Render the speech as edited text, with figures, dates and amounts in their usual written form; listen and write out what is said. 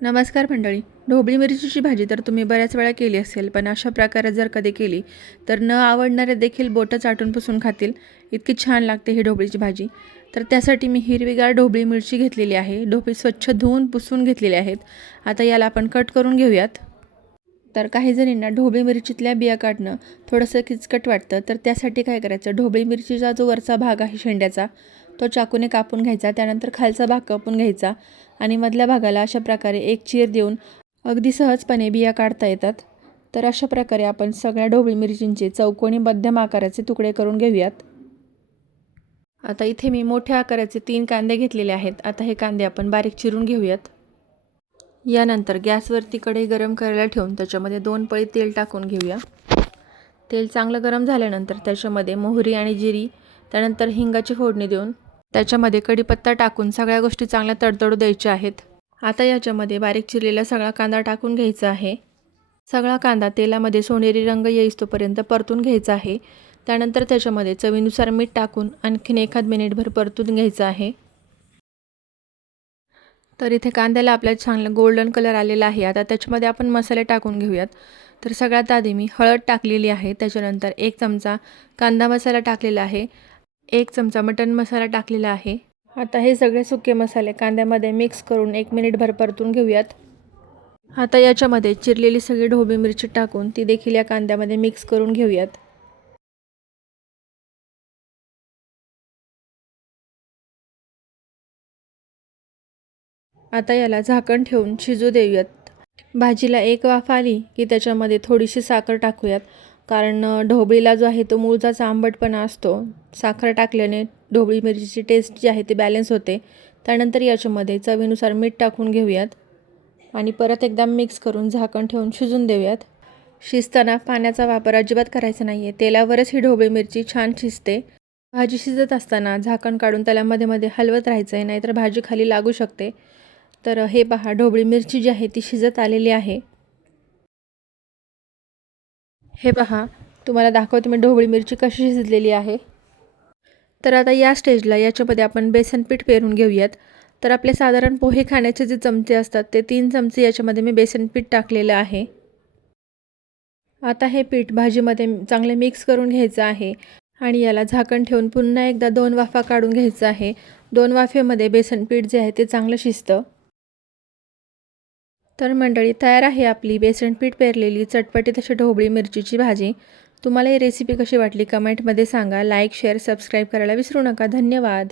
नमस्कार मंडळी. ढोबळी मिरचीची भाजी तर तुम्ही बऱ्याच वेळा केली असेल, पण अशा प्रकारे जर कधी केली तर न आवडणारे देखील बोटं चाटून पुसून खातील, इतकी छान लागते ही ढोबळीची भाजी. तर त्यासाठी मी हिरवीगार ढोबळी मिरची घेतलेली आहे. ढोबळी स्वच्छ धुवून पुसून घेतलेली आहेत. आता याला आपण कट करून घेऊयात. तर काही जणींना ढोबळी मिरचीतल्या बिया काढणं थोडंसं किचकट वाटतं, तर त्यासाठी काय करायचं, ढोबळी मिरचीचा जो वरचा भाग आहे शेंड्याचा तो चाकूने कापून घ्यायचा. त्यानंतर खालचा भाग कापून घ्यायचा आणि मधल्या भागाला अशा प्रकारे एक चीर देऊन अगदी सहजपणे बिया काढता येतात. तर अशा प्रकारे आपण सगळ्या ढोबळी मिरचींचे चौकोनी मध्यम आकाराचे तुकडे करून घेऊयात. आता इथे मी मोठ्या आकाराचे 3 कांदे घेतलेले आहेत. आता हे कांदे आपण बारीक चिरून घेऊयात. यानंतर गॅसवरती कढई गरम करायला ठेवून त्याच्यामध्ये 2 पळी तेल टाकून घेऊया. तेल चांगलं गरम झाल्यानंतर त्याच्यामध्ये मोहरी आणि जिरी, त्यानंतर हिंगाची फोडणी देऊन त्याच्यामध्ये कढीपत्ता टाकून सगळ्या गोष्टी चांगल्या तडतडू द्यायच्या आहेत. आता याच्यामध्ये बारीक चिरलेला सगळा कांदा टाकून घ्यायचा आहे. सगळा कांदा तेलामध्ये सोनेरी रंग येईस्तोपर्यंत परतून घ्यायचा आहे. त्यानंतर त्याच्यामध्ये चवीनुसार मीठ टाकून आणखीन एखाद मिनिटभर परतून घ्यायचं आहे. तर इथे कांद्याला आपल्या चांगला गोल्डन कलर आलेला आहे. आता त्याच्यामध्ये आपण मसाले टाकून घेऊयात. तर सगळ्यात आधी मी हळद टाकलेली आहे. त्याच्यानंतर 1 चमचा कांदा मसाला टाकलेला आहे. 1 चमचा मटण मसाला टाकलेला आहे. आता हे सगळे सुके मसाले कांद्यामध्ये मिक्स करून 1 मिनिटभर परतून घेऊयात. आता याच्यामध्ये चिरलेली सगळी ढोबळी मिरची टाकून ती देखील या कांद्यामध्ये मिक्स करून घेऊयात. आता याला झाकण ठेवून शिजू देऊयात. भाजीला एक वाफ आली की त्याच्यामध्ये थोडीशी साखर टाकूयात, कारण ढोबळीला जो आहे तो मूळचाच आंबटपणा असतो. साखर टाकल्याने ढोबळी मिरचीची टेस्ट जी आहे ती बॅलन्स होते. त्यानंतर याच्यामध्ये चवीनुसार मीठ टाकून घेऊयात आणि परत एकदा मिक्स करून झाकण ठेवून शिजून देऊयात. शिजताना पाण्याचा वापर अजिबात करायचा नाही आहे. तेलावरच ही ढोबळी मिरची छान शिजते. भाजी शिजत असताना झाकण काढून त्याला मध्ये मध्ये हलवत राहायचं आहे, नाहीतर भाजी खाली लागू शकते. तर हे पहा, ढोबळी मिरची जी आहे ती शिजत आलेली आहे. हे पहा, तुम्हाला दाखवते मी ढोबळी मिरची कशी शिजलेली आहे. तर आता या स्टेजला याच्यामध्ये आपण बेसन पीठ पेरून घेऊयात. तर आपले साधारण पोहे खाण्याचे जे चमचे असतात ते 3 चमचे याच्यामध्ये मी बेसन पीठ टाकलेलं आहे. आता हे पीठ भाजीमध्ये चांगले मिक्स करून घ्यायचं आहे आणि याला झाकण ठेवून पुन्हा एकदा 2 वाफा काढून घ्यायचं आहे. 2 वाफेमध्ये बेसन पीठ जे आहे ते चांगलं शिजतं. तर मंडळी, तयार आहे आपली बेसन पीठ पेरलेली चटपटीत अशी ढोबळी मिरचीची भाजी. तुम्हाला ही रेसिपी कशी वाटली कमेंटमध्ये सांगा. लाईक, शेअर, सबस्क्राईब करायला विसरू नका. धन्यवाद.